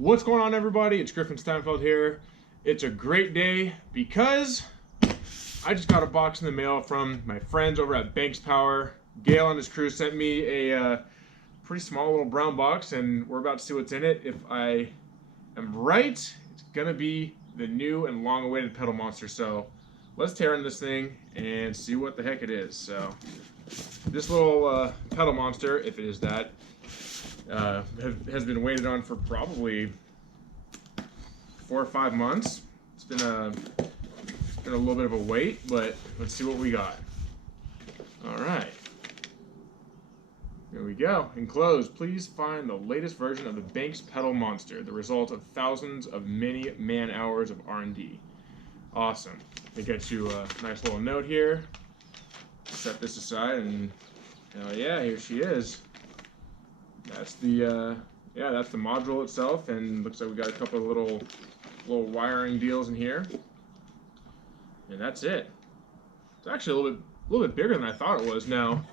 What's going on, everybody? It's Griffin Steinfeld here. It's a great day because I just got a box in the mail from my friends over at Banks Power. Gail and his crew sent me a pretty small little brown box, and we're about to see what's in it. If I am right, it's gonna be the new and long-awaited pedal monster. So let's tear in this thing and see what the heck it is. So this little pedal monster, if it is that, has been waited on for probably 4 or 5 months. It's been a little bit of a wait, but let's see what we got. All right, here we go. Enclosed, please find the latest version of the Banks pedal monster, the result of thousands of many man-hours of R&D. Awesome. They get you a nice little note here. Set this aside, and hell yeah, here she is. That's the that's the module itself, and looks like we got a couple of little wiring deals in here, and that's it. It's actually a little bit bigger than I thought it was. Now,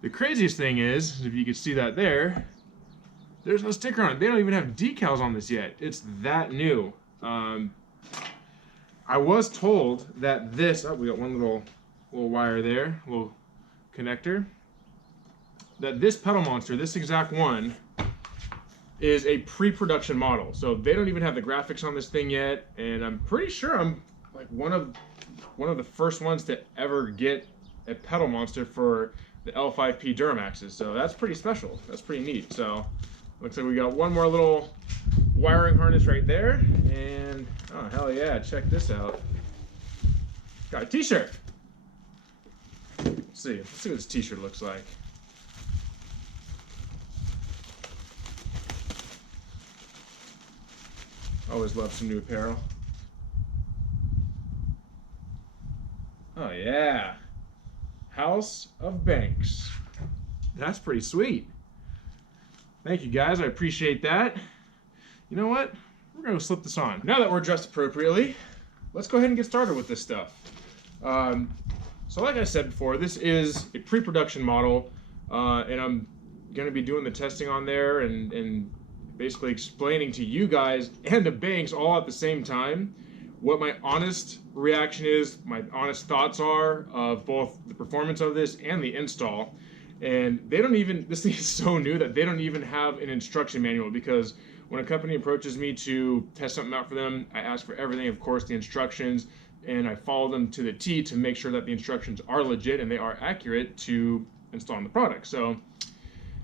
the craziest thing is, if you can see that there's no sticker on it. They don't even have decals on this yet. It's that new. I was told that this, we got one little wire there, little connector, that this pedal monster, this exact one, is a pre-production model. So they don't even have the graphics on this thing yet, and I'm pretty sure I'm like one of the first ones to ever get a pedal monster for the L5p Duramaxes. So that's pretty special. That's pretty neat. So looks like we got one more little wiring harness right there, and oh hell yeah, check this out. Got a t-shirt. Let's see what this t-shirt looks like. Always love some new apparel. Oh yeah, House of Banks. That's pretty sweet. Thank you guys, I appreciate that. You know what? We're gonna slip this on. Now that we're dressed appropriately, let's go ahead and get started with this stuff. So like I said before, this is a pre-production model, and I'm gonna be doing the testing on there and basically explaining to you guys and the Banks all at the same time what my honest reaction is, my honest thoughts are of both the performance of this and the install. And they don't even, this thing is so new that they don't even have an instruction manual, because when a company approaches me to test something out for them, I ask for everything, of course, the instructions, and I follow them to the T to make sure that the instructions are legit and they are accurate to install on the product. So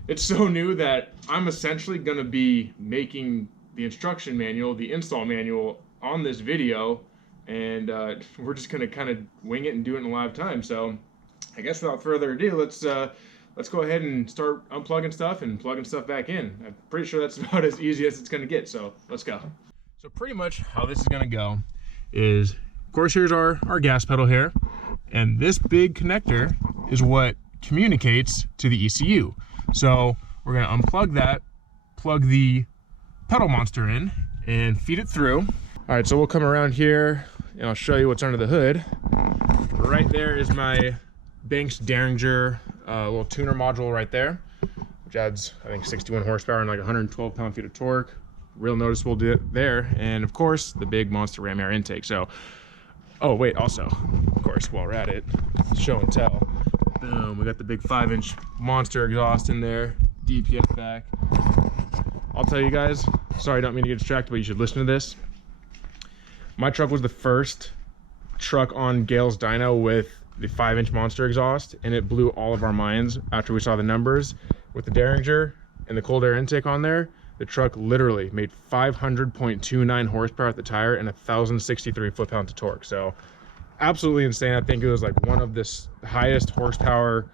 it's so new that I'm essentially going to be making the instruction manual, the install manual, on this video, and we're just going to kind of wing it and do it in live time. So I guess without further ado, let's go ahead and start unplugging stuff and plugging stuff back in. I'm pretty sure that's about as easy as it's going to get, so let's go. So pretty much how this is going to go is, of course, here's our gas pedal here, and this big connector is what communicates to the ECU. So we're going to unplug that, plug the pedal monster in, and feed it through. All right, so we'll come around here and I'll show you what's under the hood. Right there is my Banks Derringer little tuner module right there, which adds, I think, 61 horsepower and like 112 pound-feet of torque. Real noticeable there. And of course, the big monster ram air intake. So, oh wait, also, of course, while we're at it, show and tell. Boom, we got the big 5-inch monster exhaust in there, DPF back. I'll tell you guys, sorry, I don't mean to get distracted, but you should listen to this. My truck was the first truck on Gail's dyno with the 5-inch monster exhaust, and it blew all of our minds after we saw the numbers with the Derringer and the cold air intake on there. The truck literally made 500.29 horsepower at the tire and 1,063 foot-pounds of torque. So absolutely insane. I think it was like one of the highest horsepower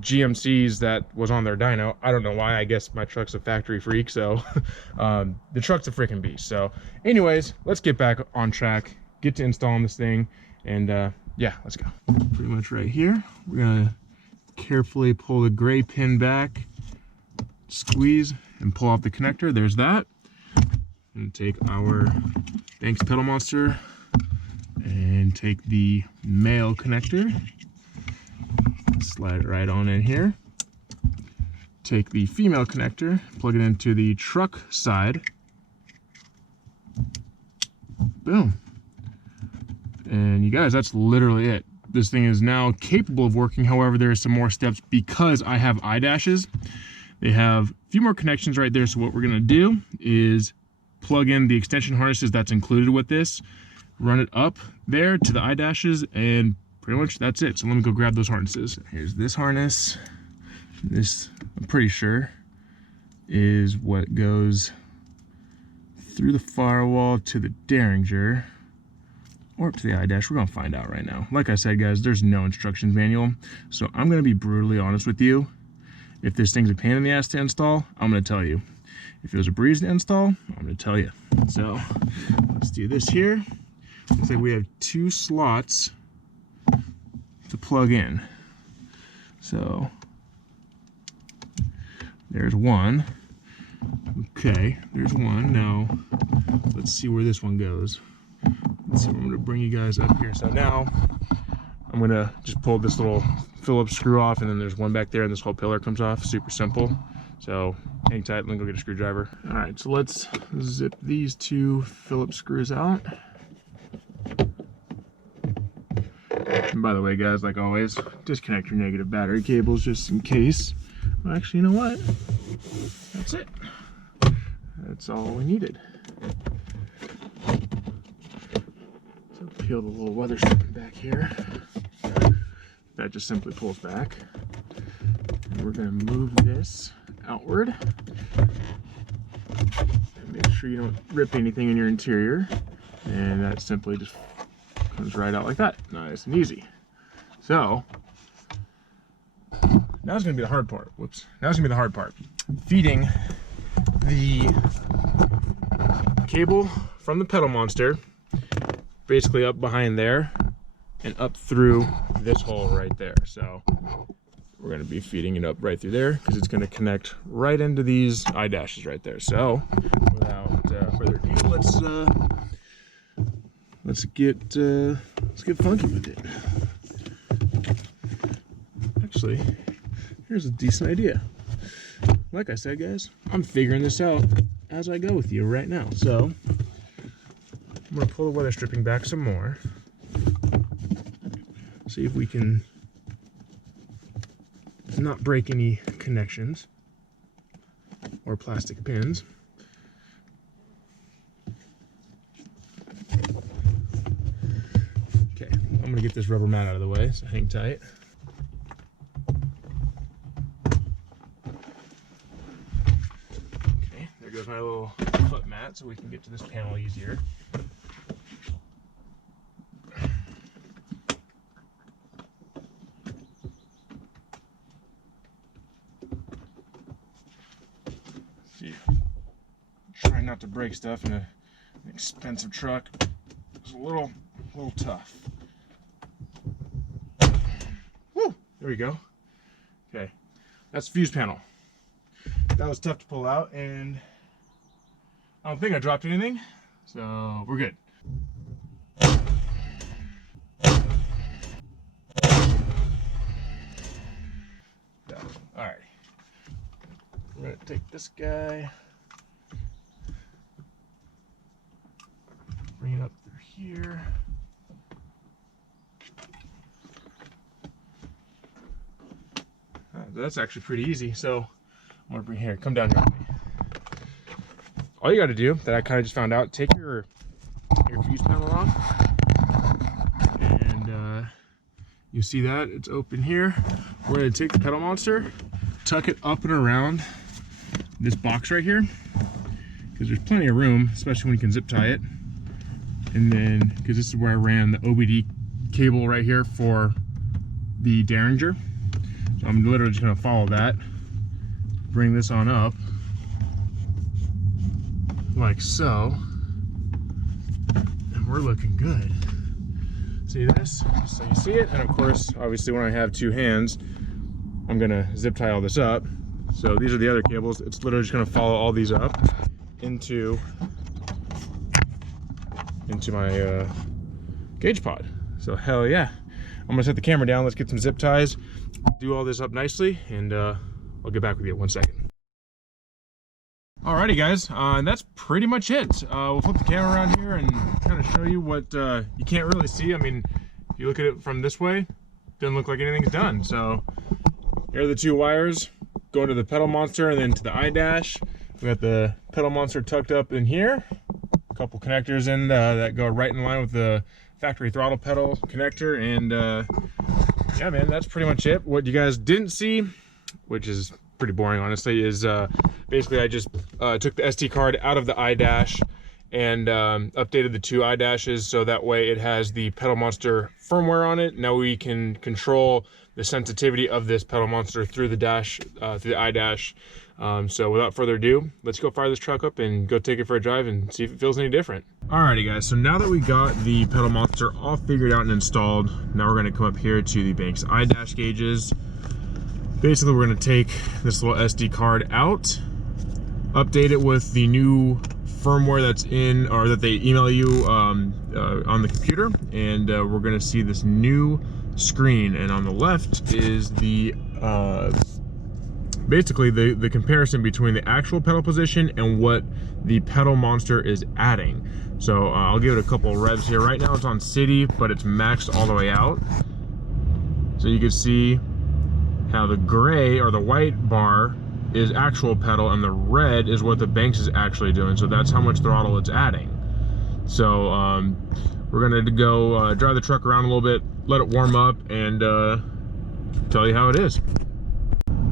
GMCs that was on their dyno. I don't know why. I guess my truck's a factory freak, so the truck's a freaking beast. So anyways, let's get back on track, get to installing this thing, and yeah, let's go. Pretty much right here, we're gonna carefully pull the gray pin back, squeeze and pull off the connector. There's that. And take our Banks pedal monster and take the male connector, slide it right on in here. Take the female connector, plug it into the truck side Boom. And you guys, that's literally it. This thing is now capable of working. However, there are some more steps because I have eye dashes. They have a few more connections right there. So what we're gonna do is plug in the extension harnesses that's included with this, run it up there to the eye dashes, and pretty much that's it. So let me go grab those harnesses. Here's this harness. This, I'm pretty sure, is what goes through the firewall to the Derringer, or up to the eye dash. We're gonna find out right now. Like I said, guys, there's no instructions manual, so I'm gonna be brutally honest with you. If this thing's a pain in the ass to install, I'm gonna tell you. If it was a breeze to install, I'm gonna tell you. So let's do this here. Looks like we have 2 slots to plug in. So there's one. Okay, there's one. Now let's see where this one goes. Let's see, I'm gonna bring you guys up here. So now I'm gonna just pull this little Phillips screw off, and then there's one back there, and this whole pillar comes off. Super simple. So hang tight, let me go get a screwdriver. All right, so let's zip these 2 Phillips screws out. And by the way, guys, like always, disconnect your negative battery cables just in case. Well, actually, you know what? That's it. That's all we needed. So peel the little weather stripping back here. That just simply pulls back. And we're gonna move this outward. And make sure you don't rip anything in your interior. And that simply just comes right out like that. Nice and easy. So, now it's gonna be the hard part. Whoops. Now it's gonna be the hard part. Feeding the cable from the pedal monster basically up behind there and up through this hole right there. So we're going to be feeding it up right through there because it's going to connect right into these eye dashes right there. So without further ado, let's get funky with it. Actually, here's a decent idea. Like I said, guys, I'm figuring this out as I go with you right now. So I'm gonna pull the weather stripping back some more. See if we can not break any connections or plastic pins. Okay, I'm gonna get this rubber mat out of the way, so hang tight. Okay, there goes my little foot mat so we can get to this panel easier. Trying not to break stuff in an expensive truck. It's a little tough. Woo! There we go. Okay, that's the fuse panel. That was tough to pull out, and I don't think I dropped anything, so we're good. All right, we're gonna take this guy. Bring it up through here. That's actually pretty easy. So I'm gonna bring here, come down here with me. All you gotta do, that I kind of just found out, take your fuse panel off. And you see that, it's open here. We're gonna take the pedal monster, tuck it up and around this box right here, because there's plenty of room, especially when you can zip tie it. And then, because this is where I ran the OBD cable right here for the Derringer. So I'm literally just gonna follow that, bring this on up, like so, and we're looking good. See this? So you see it, and of course, obviously when I have 2 hands, I'm gonna zip tie all this up. So these are the other cables. It's literally just gonna follow all these up into my gauge pod. So hell yeah. I'm gonna set the camera down, let's get some zip ties, do all this up nicely, and I'll get back with you in 1 second. Alrighty guys, and that's pretty much it. We'll flip the camera around here and kind of show you what you can't really see. I mean, if you look at it from this way, doesn't look like anything's done. So here are the two wires going to the pedal monster and then to the eye-dash. We got the pedal monster tucked up in here. A couple connectors in that go right in line with the factory throttle pedal connector. And yeah, man, that's pretty much it. What you guys didn't see, which is pretty boring honestly, is basically I just took the SD card out of the eye-dash and updated the two eye-dashes so that way it has the pedal monster firmware on it. Now we can control the sensitivity of this pedal monster through the dash, through the eye-dash. So without further ado, let's go fire this truck up and go take it for a drive and see if it feels any different. Alrighty guys, so now that we got the pedal monster all figured out and installed, now we're gonna come up here to the Banks eye-dash gauges. Basically, we're gonna take this little SD card out, update it with the new firmware that's in, or that they email you on the computer, and we're gonna see this new screen. And on the left is the basically the comparison between the actual pedal position and what the pedal monster is adding. So I'll give it a couple of revs here. Right now it's on city, but it's maxed all the way out. So you can see how the gray or the white bar is actual pedal and the red is what the Banks is actually doing. So that's how much throttle it's adding. So we're gonna go drive the truck around a little bit, let it warm up, and tell you how it is.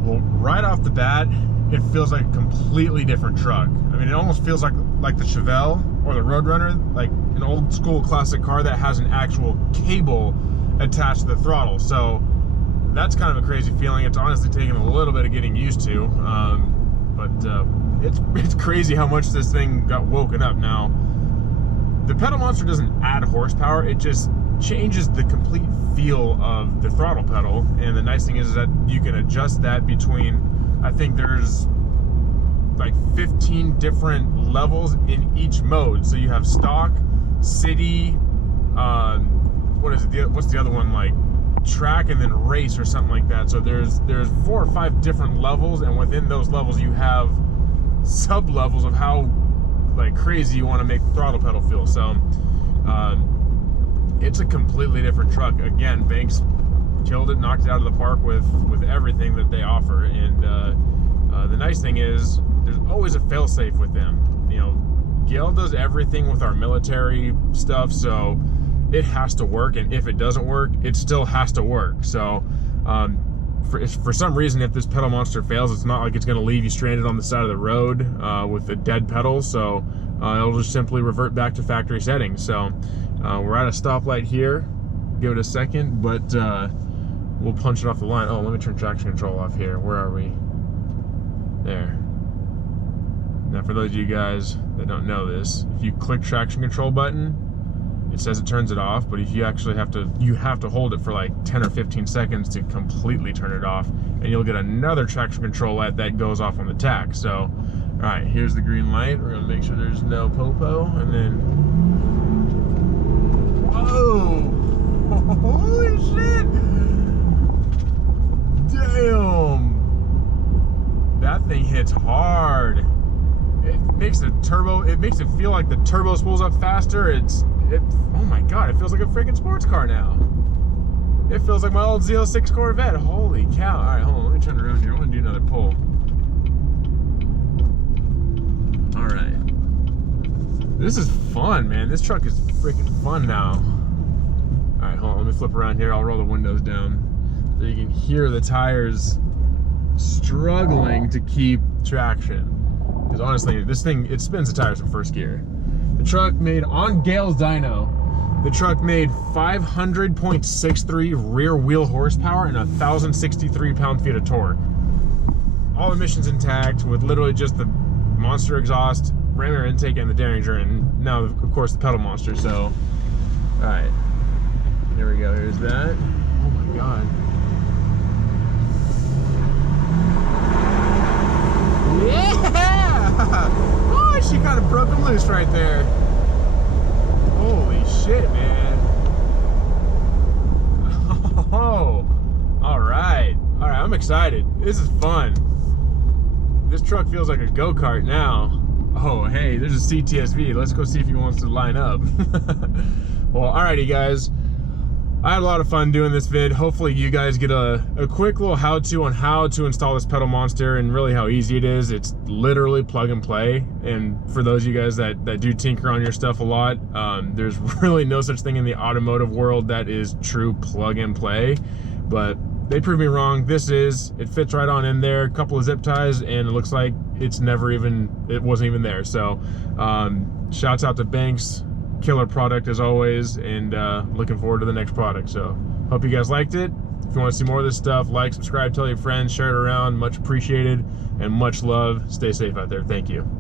Well, right off the bat, it feels like a completely different truck. I mean, it almost feels like the Chevelle or the Roadrunner, like an old school classic car that has an actual cable attached to the throttle. So that's kind of a crazy feeling. It's honestly taken a little bit of getting used to, but it's crazy how much this thing got woken up. Now, the pedal monster doesn't add horsepower, it just changes the complete feel of the throttle pedal. And the nice thing is that you can adjust that between, I think there's like 15 different levels in each mode. So you have stock, city, what is it? What's the other one, like track, and then race or something like that. So there's 4 or 5 different levels, and within those levels you have sub levels of how like crazy you want to make the throttle pedal feel. So it's a completely different truck. Again, Banks killed it, knocked it out of the park with everything that they offer. And the nice thing is there's always a fail-safe with them. You know, Gail does everything with our military stuff, so it has to work, and if it doesn't work, it still has to work. So for some reason, if this pedal monster fails, it's not like it's going to leave you stranded on the side of the road with a dead pedal. So it'll just simply revert back to factory settings. So we're at a stoplight here. Give it a second, but we'll punch it off the line. Oh, let me turn traction control off here. Where are we? There. Now, for those of you guys that don't know this, if you click traction control button, it says it turns it off, but if you actually have to hold it for like 10 or 15 seconds to completely turn it off, and you'll get another traction control light that goes off on the tach. So, all right, here's the green light. We're gonna make sure there's no popo, and then, whoa, holy shit, damn, that thing hits hard. It makes it feel like the turbo spools up faster. Oh my god, it feels like a freaking sports car now. It feels like my old Z06 Corvette. Holy cow. Alright, hold on, let me turn around here. I want to do another pull. Alright. This is fun, man. This truck is freaking fun now. Alright, hold on, let me flip around here. I'll roll the windows down so you can hear the tires struggling to keep traction. Because honestly, this thing, it spins the tires in first gear. The truck made, on Gale's dyno, the truck made 500.63 rear wheel horsepower and 1,063 pound-feet of torque. All emissions intact, with literally just the monster exhaust, ram air intake, and the Derringer, and now, of course, the pedal monster. So, alright. Here we go, here's that. Oh my god. Yeah! Oh, she kind of broke him loose right there. Holy shit, man. Oh, all right. I'm excited. This is fun. this truck feels like a go-kart now. Oh, hey, there's a CTSV. Let's go see if he wants to line up. Well, alrighty, guys. I had a lot of fun doing this vid. Hopefully you guys get a quick little how-to on how to install this pedal monster and really how easy it is. It's literally plug and play. And for those of you guys that do tinker on your stuff a lot, there's really no such thing in the automotive world that is true plug and play. But they proved me wrong. It fits right on in there. A couple of zip ties, and it looks like it wasn't even there. So shouts out to Banks. Killer product as always, and looking forward to the next product. So hope you guys liked it. If you want to see more of this stuff, like, subscribe, tell your friends, share it around. Much appreciated, and much love. Stay safe out there. Thank you.